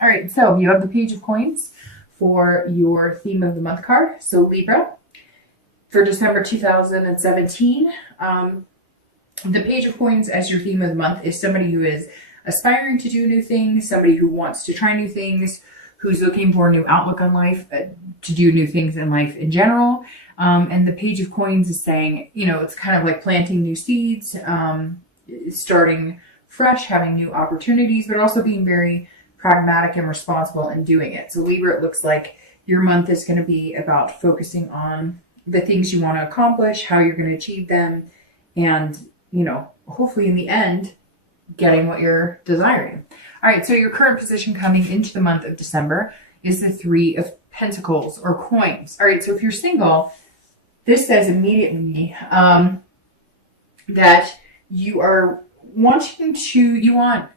All right, so you have the Page of Coins for your theme of the month card. So Libra, for December 2017, the Page of Coins as your theme of the month is somebody who is aspiring to do new things, somebody who wants to try new things, who's looking for a new outlook on life, to do new things in life in general. And the Page of Coins is saying, it's kind of like planting new seeds, starting fresh, having new opportunities, but also being very pragmatic and responsible in doing it. So Libra, it looks like your month is going to be about focusing on the things you want to accomplish, how you're going to achieve them, and, hopefully in the end, getting what you're desiring. All right, so your current position coming into the month of December is the Three of Pentacles or coins. All right, so if you're single, this says immediately that you are you want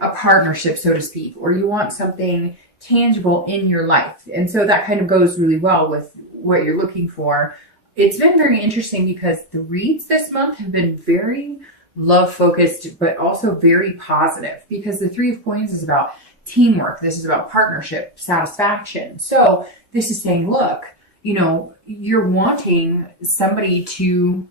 a partnership, so to speak, or you want something tangible in your life. And so that kind of goes really well with what you're looking for. It's been very interesting because the reads this month have been very love focused, but also very positive, because the Three of Coins is about teamwork. This is about partnership, satisfaction. So this is saying, look, you're wanting somebody to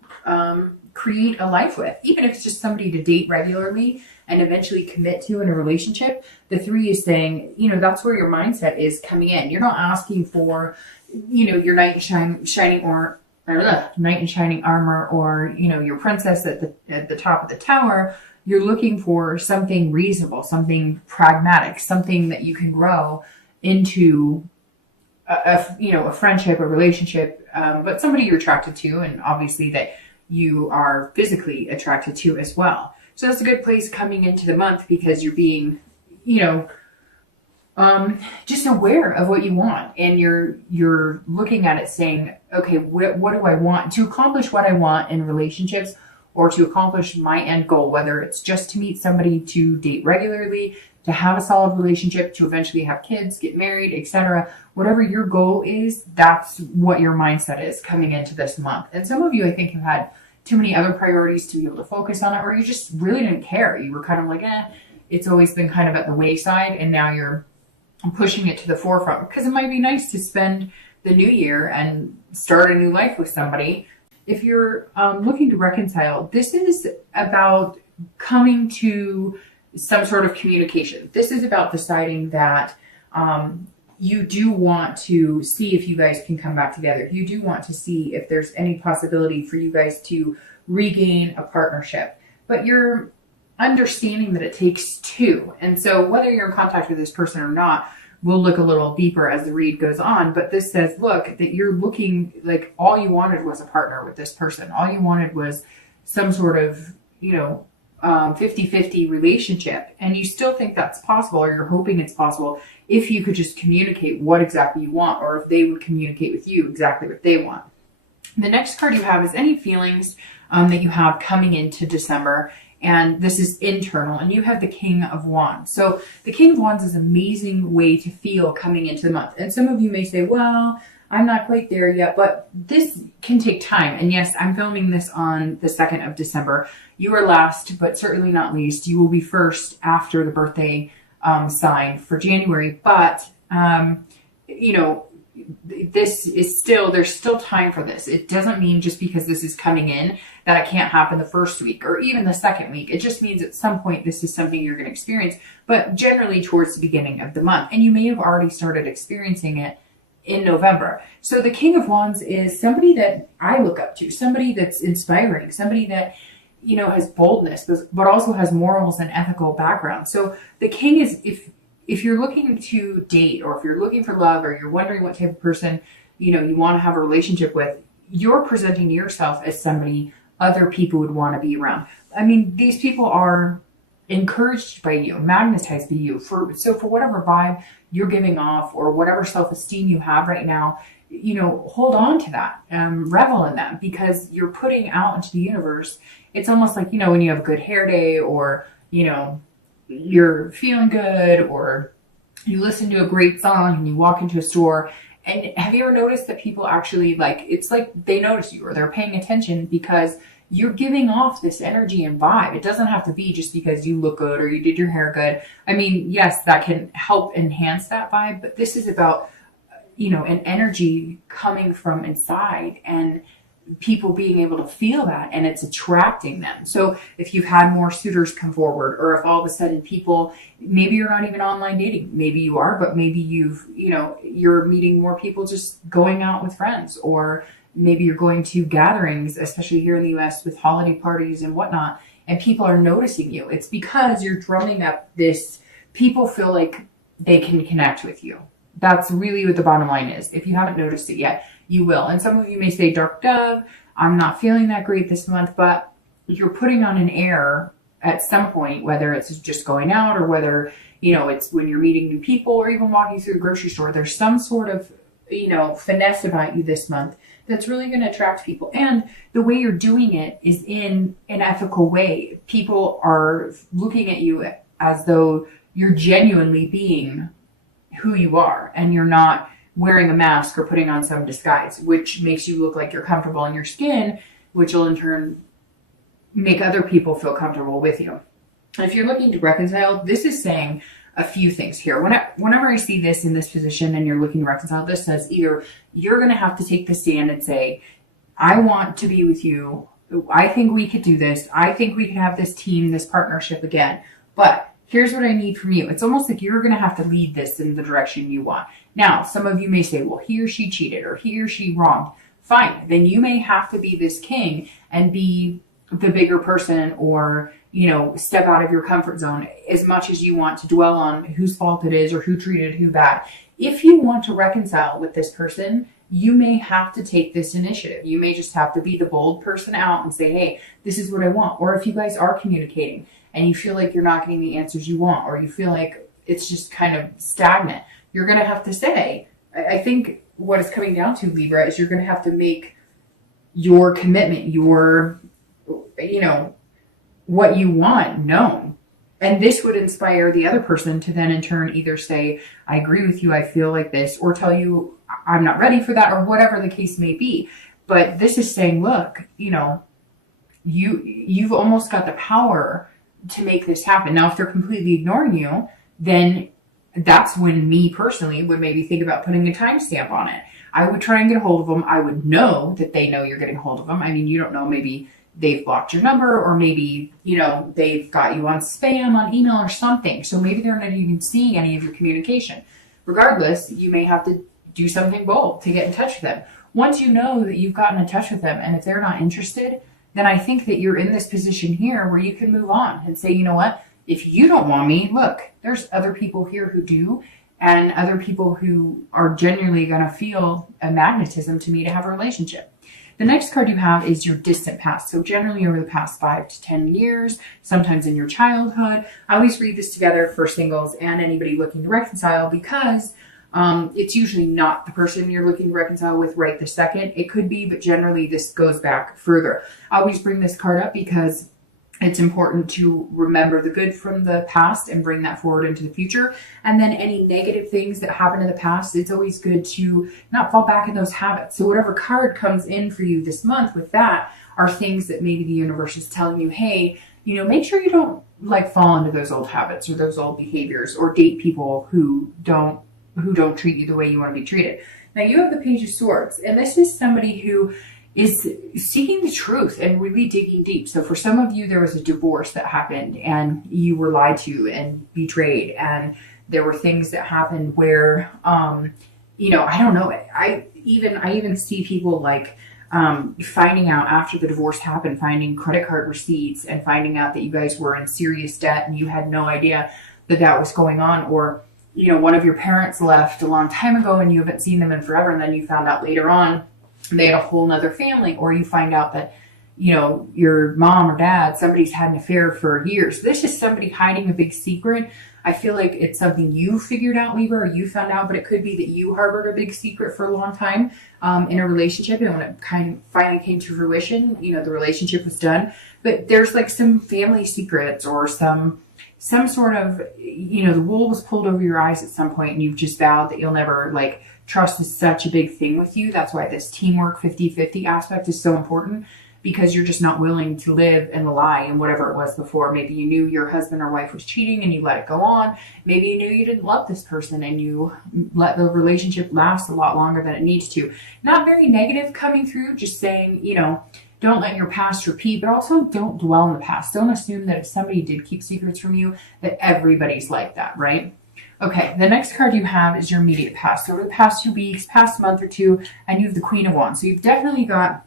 create a life with, even if it's just somebody to date regularly and eventually commit to in a relationship. The three is saying, that's where your mindset is coming in. You're not asking for, your knight in shining armor, or, your princess at the top of the tower. You're looking for something reasonable, something pragmatic, something that you can grow into a friendship, a relationship, but somebody you're attracted to, and obviously that you are physically attracted to as well. So that's a good place coming into the month, because you're being, just aware of what you want, and you're looking at it saying, okay, what do I want to accomplish, what I want in relationships, or to accomplish my end goal, whether it's just to meet somebody to date regularly, to have a solid relationship, to eventually have kids, get married, etc. Whatever your goal is, that's what your mindset is coming into this month. And some of you, I think, have had too many other priorities to be able to focus on it, or you just really didn't care. You were kind of like, it's always been kind of at the wayside, and now you're pushing it to the forefront, because it might be nice to spend the new year and start a new life with somebody. If you're looking to reconcile, this is about coming to some sort of communication. This is about deciding that you do want to see if you guys can come back together. You do want to see if there's any possibility for you guys to regain a partnership. But you're understanding that it takes two. And so whether you're in contact with this person or not, we'll look a little deeper as the read goes on. But this says, look, that you're looking like all you wanted was a partner with this person. All you wanted was some sort of, 50-50 relationship. And you still think that's possible, or you're hoping it's possible, if you could just communicate what exactly you want, or if they would communicate with you exactly what they want. The next card you have is any feelings that you have coming into December. And this is internal, and you have the King of Wands. So the King of Wands is an amazing way to feel coming into the month. And some of you may say, well, I'm not quite there yet, but this can take time. And yes, I'm filming this on the 2nd of December. You are last, but certainly not least. You will be first after the birthday sign for January. But, this is there's still time for this. It doesn't mean just because this is coming in that it can't happen the first week or even the second week. It just means at some point this is something you're going to experience, but generally towards the beginning of the month. And you may have already started experiencing it in November. So the King of Wands is somebody that I look up to, somebody that's inspiring, somebody that, has boldness, but also has morals and ethical background. So the King is, if you're looking to date, or if you're looking for love, or you're wondering what type of person, you want to have a relationship with, you're presenting yourself as somebody other people would want to be around. I mean, these people are encouraged by you, magnetized by you. For whatever vibe you're giving off, or whatever self-esteem you have right now, hold on to that, revel in that, because you're putting out into the universe. It's almost like, when you have a good hair day, or, you're feeling good, or you listen to a great song and you walk into a store. And have you ever noticed that people actually it's like they notice you, or they're paying attention because you're giving off this energy and vibe. It doesn't have to be just because you look good or you did your hair good. I mean, yes, that can help enhance that vibe, but this is about, an energy coming from inside and people being able to feel that, and it's attracting them. So if you've had more suitors come forward, or if all of a sudden people, maybe you're not even online dating, maybe you are, but maybe you're meeting more people just going out with friends, or maybe you're going to gatherings, especially here in the US with holiday parties and whatnot, and people are noticing you. It's because you're drumming up this, people feel like they can connect with you. That's really what the bottom line is. If you haven't noticed it yet, you will. And some of you may say, Dark Dove, I'm not feeling that great this month, but you're putting on an air at some point, whether it's just going out or whether, it's when you're meeting new people or even walking through the grocery store. There's some sort of, finesse about you this month that's really going to attract people. And the way you're doing it is in an ethical way. People are looking at you as though you're genuinely being who you are, and you're not wearing a mask or putting on some disguise, which makes you look like you're comfortable in your skin, which will in turn make other people feel comfortable with you. And if you're looking to reconcile, this is saying a few things here. Whenever I see this in this position and you're looking to reconcile, this says either you're going to have to take the stand and say, I want to be with you. I think we could do this. I think we can have this team, this partnership again. But here's what I need from you. It's almost like you're going to have to lead this in the direction you want. Now, some of you may say, well, he or she cheated or he or she wronged. Fine. Then you may have to be this king and be the bigger person, or, step out of your comfort zone as much as you want to dwell on whose fault it is or who treated who bad. If you want to reconcile with this person, you may have to take this initiative. You may just have to be the bold person out and say, hey, this is what I want. Or if you guys are communicating and you feel like you're not getting the answers you want, or you feel like it's just kind of stagnant, you're going to have to say, I think what it's coming down to, Libra, is you're going to have to make your commitment, your, what you want known. And this would inspire the other person to then in turn either say, I agree with you, I feel like this, or tell you, I'm not ready for that, or whatever the case may be. But this is saying, look, you've almost got the power to make this happen. Now, if they're completely ignoring you, then that's when me personally would maybe think about putting a timestamp on it. I would try and get a hold of them. I would know that they know you're getting a hold of them. I mean, you don't know, maybe they've blocked your number, or maybe, they've got you on spam on email or something. So maybe they're not even seeing any of your communication. Regardless, you may have to do something bold to get in touch with them. Once you know that you've gotten in touch with them, and if they're not interested, then I think that you're in this position here where you can move on and say, you know what, if you don't want me, look, there's other people here who do, and other people who are genuinely going to feel a magnetism to me to have a relationship. The next card you have is your distant past. So generally over the past 5 to 10 years, sometimes in your childhood. I always read this together for singles and anybody looking to reconcile, because it's usually not the person you're looking to reconcile with right this second. It could be, but generally this goes back further. I always bring this card up because it's important to remember the good from the past and bring that forward into the future. And then any negative things that happened in the past, it's always good to not fall back in those habits. So whatever card comes in for you this month with that are things that maybe the universe is telling you, hey, make sure you don't fall into those old habits or those old behaviors, or date people who don't treat you the way you want to be treated. Now you have the Page of Swords, and this is somebody who is seeking the truth and really digging deep. So for some of you, there was a divorce that happened and you were lied to and betrayed. And there were things that happened where, I don't know. I even see people finding out after the divorce happened, finding credit card receipts and finding out that you guys were in serious debt and you had no idea that was going on. Or, one of your parents left a long time ago and you haven't seen them in forever. And then you found out later on they had a whole nother family, or you find out that, your mom or dad, somebody's had an affair for years. This is somebody hiding a big secret. I feel like it's something you figured out, Libra, or you found out, but it could be that you harbored a big secret for a long time in a relationship. And when it finally came to fruition, the relationship was done. But there's some family secrets or some sort of, the wool was pulled over your eyes at some point and you've just vowed that you'll never trust is such a big thing with you. That's why this teamwork 50-50 aspect is so important, because you're just not willing to live in the lie and whatever it was before. Maybe you knew your husband or wife was cheating and you let it go on. Maybe you knew you didn't love this person and you let the relationship last a lot longer than it needs to. Not very negative coming through, just saying, you know, don't let your past repeat, but also don't dwell in the past. Don't assume that if somebody did keep secrets from you, that everybody's like that, right? Okay, the next card you have is your immediate past. So over the past 2 weeks, past month or two, and you have the Queen of Wands. So you've definitely got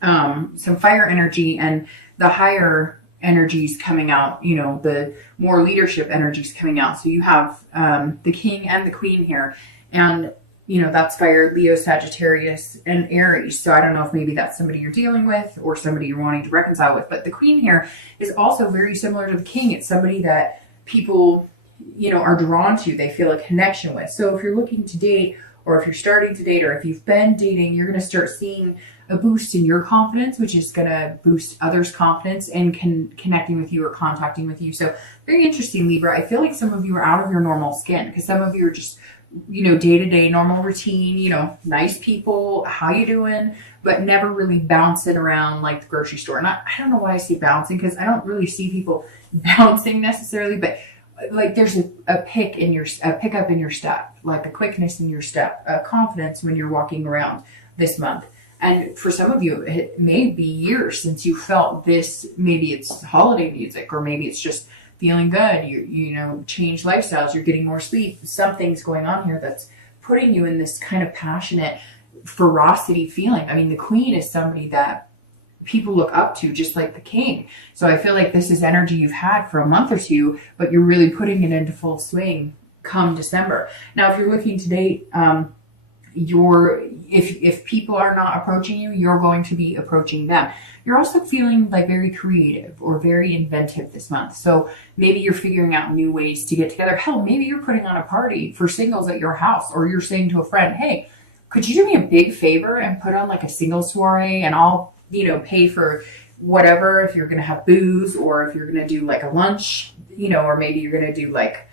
some fire energy and the higher energies coming out, you know, the more leadership energies coming out. So you have the King and the Queen here. And you know, that's fire, Leo, Sagittarius, and Aries. So I don't know if maybe that's somebody you're dealing with or somebody you're wanting to reconcile with. But the Queen here is also very similar to the King. It's somebody that people, you know, are drawn to. They feel a connection with. So if you're looking to date, or if you're starting to date, or if you've been dating, you're going to start seeing a boost in your confidence, which is going to boost others' confidence and connecting with you or contacting with you. So very interesting, Libra. I feel like some of you are out of your normal skin because some of you are just, you know, day-to-day normal routine, you know, nice people, how you doing, but never really bouncing around like the grocery store. And I don't know why I say bouncing, because I don't really see people bouncing necessarily, but like there's a pickup in your step, like a quickness in your step, a confidence when you're walking around this month. And for some of you, it may be years since you felt this. Maybe it's holiday music, or maybe it's just feeling good. You know, change lifestyles, you're getting more sleep. Something's going on here that's putting you in this kind of passionate ferocity feeling. I mean, the Queen is somebody that people look up to, just like the King. So I feel like this is energy you've had for a month or two, but you're really putting it into full swing come December. Now, if you're looking to date, if people are not approaching you, you're going to be approaching them. You're also feeling like very creative or very inventive this month. So maybe you're figuring out new ways to get together. Hell, maybe you're putting on a party for singles at your house, or you're saying to a friend, hey, could you do me a big favor and put on like a single soiree, and I'll, you know, pay for whatever, if you're going to have booze, or if you're going to do like a lunch, you know, or maybe you're going to do like,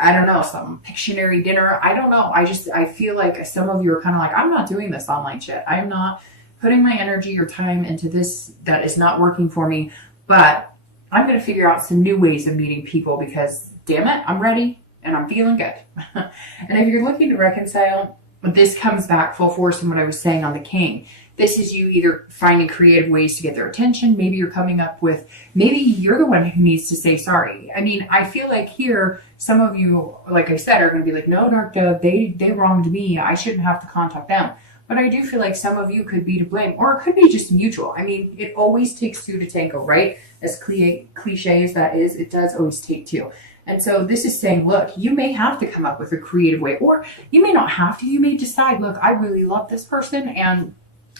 I don't know, some Pictionary dinner. I don't know. I feel like some of you are kind of like, I'm not doing this online shit. I'm not putting my energy or time into this that is not working for me, but I'm going to figure out some new ways of meeting people because damn it, I'm ready and I'm feeling good. And if you're looking to reconcile, this comes back full force in what I was saying on the King. This is you either finding creative ways to get their attention. Maybe you're coming up with, maybe you're the one who needs to say sorry. I mean, I feel like here, some of you, like I said, are going to be like, no, Dark Dove, they wronged me. I shouldn't have to contact them. But I do feel like some of you could be to blame, or it could be just mutual. I mean, it always takes two to tango, right? As cliche as that is, it does always take two. And so this is saying, look, you may have to come up with a creative way, or you may not have to. You may decide, look, I really love this person and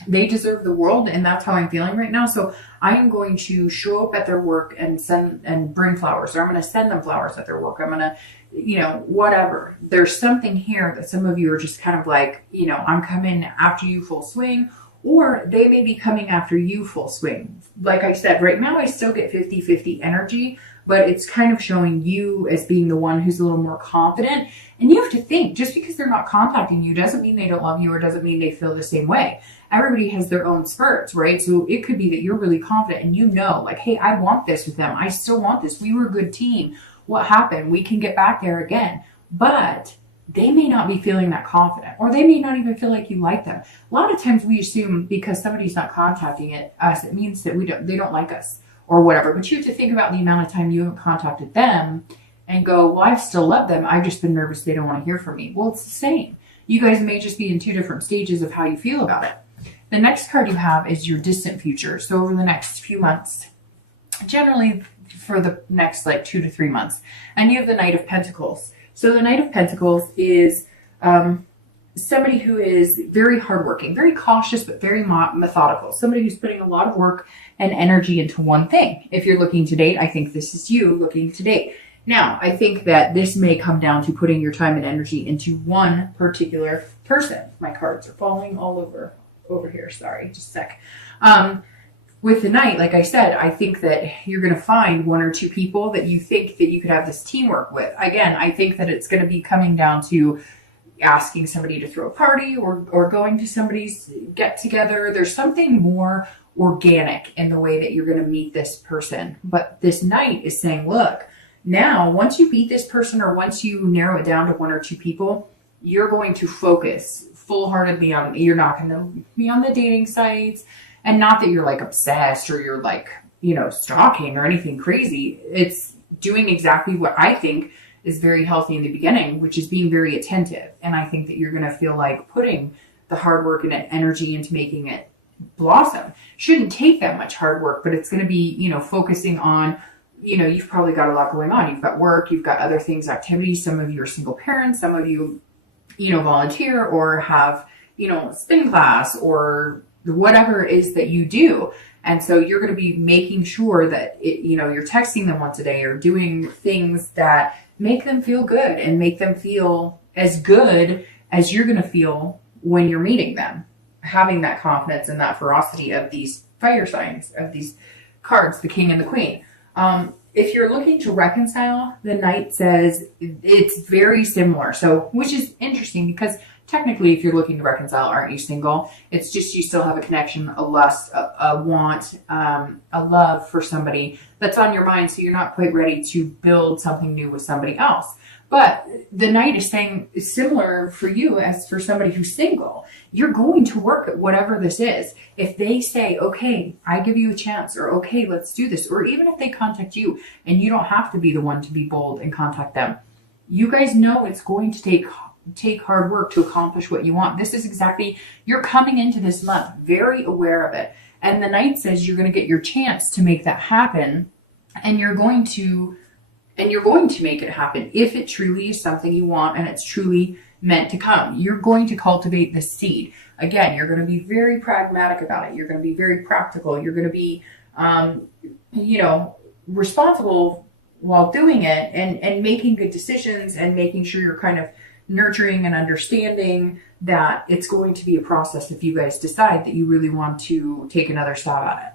they deserve the world, and that's how I'm feeling right now. So I am going to show up at their work and bring flowers, or I'm going to send them flowers at their work. I'm going to, you know, whatever. There's something here that some of you are just kind of like, you know, I'm coming after you full swing, or they may be coming after you full swing. Like I said, right now I still get 50-50 energy, but it's kind of showing you as being the one who's a little more confident. And you have to think, just because they're not contacting you doesn't mean they don't love you, or doesn't mean they feel the same way. Everybody has their own spurts, right? So it could be that you're really confident and you know, like, hey, I want this with them. I still want this. We were a good team. What happened? We can get back there again. But they may not be feeling that confident, or they may not even feel like you like them. A lot of times we assume because somebody's not contacting us, it means that they don't like us or whatever. But you have to think about the amount of time you haven't contacted them and go, well, I still love them. I've just been nervous they don't want to hear from me. Well, it's the same. You guys may just be in two different stages of how you feel about it. The next card you have is your distant future. So over the next few months, generally for the next like 2 to 3 months. And you have the Knight of Pentacles. So the Knight of Pentacles is somebody who is very hardworking, very cautious, but very methodical. Somebody who's putting a lot of work and energy into one thing. If you're looking to date, I think this is you looking to date. Now, I think that this may come down to putting your time and energy into one particular person. My cards are falling all over here. Sorry, just a sec. With the Knight, like I said, I think that you're going to find 1 or 2 people that you think that you could have this teamwork with. Again, I think that it's going to be coming down to asking somebody to throw a party, or going to somebody's get together. There's something more organic in the way that you're going to meet this person. But this Knight is saying, look, now once you meet this person, or once you narrow it down to 1 or 2 people, you're going to focus full-heartedly on, you're not going to be on the dating sites. And not that you're like obsessed or you're like, you know, stalking or anything crazy. It's doing exactly what I think is very healthy in the beginning, which is being very attentive. And I think that you're going to feel like putting the hard work and energy into making it blossom. Shouldn't take that much hard work, but it's going to be, you know, focusing on, you know, you've probably got a lot going on. You've got work, you've got other things, activities. Some of you are single parents, some of you, you know, volunteer or have, you know, spin class or whatever it is that you do. And so you're going to be making sure that, you know, you're texting them once a day or doing things that make them feel good and make them feel as good as you're going to feel when you're meeting them. Having that confidence and that ferocity of these fire signs, of these cards, the King and the Queen. If you're looking to reconcile, the Knight says it's very similar. So, which is interesting because technically, if you're looking to reconcile, aren't you single? It's just you still have a connection, a lust, a want, a love for somebody that's on your mind. So you're not quite ready to build something new with somebody else. But the Knight is saying it's similar for you as for somebody who's single. You're going to work at whatever this is. If they say, okay, I give you a chance, or okay, let's do this, or even if they contact you and you don't have to be the one to be bold and contact them, you guys know it's going to take hard work to accomplish what you want. This is exactly, you're coming into this month very aware of it. And the Knight says you're going to get your chance to make that happen, and you're going to make it happen if it truly is something you want and it's truly meant to come. You're going to cultivate the seed. Again, you're going to be very pragmatic about it. You're going to be very practical. You're going to be, you know, responsible while doing it and making good decisions and making sure you're kind of nurturing and understanding that it's going to be a process if you guys decide that you really want to take another stab at it.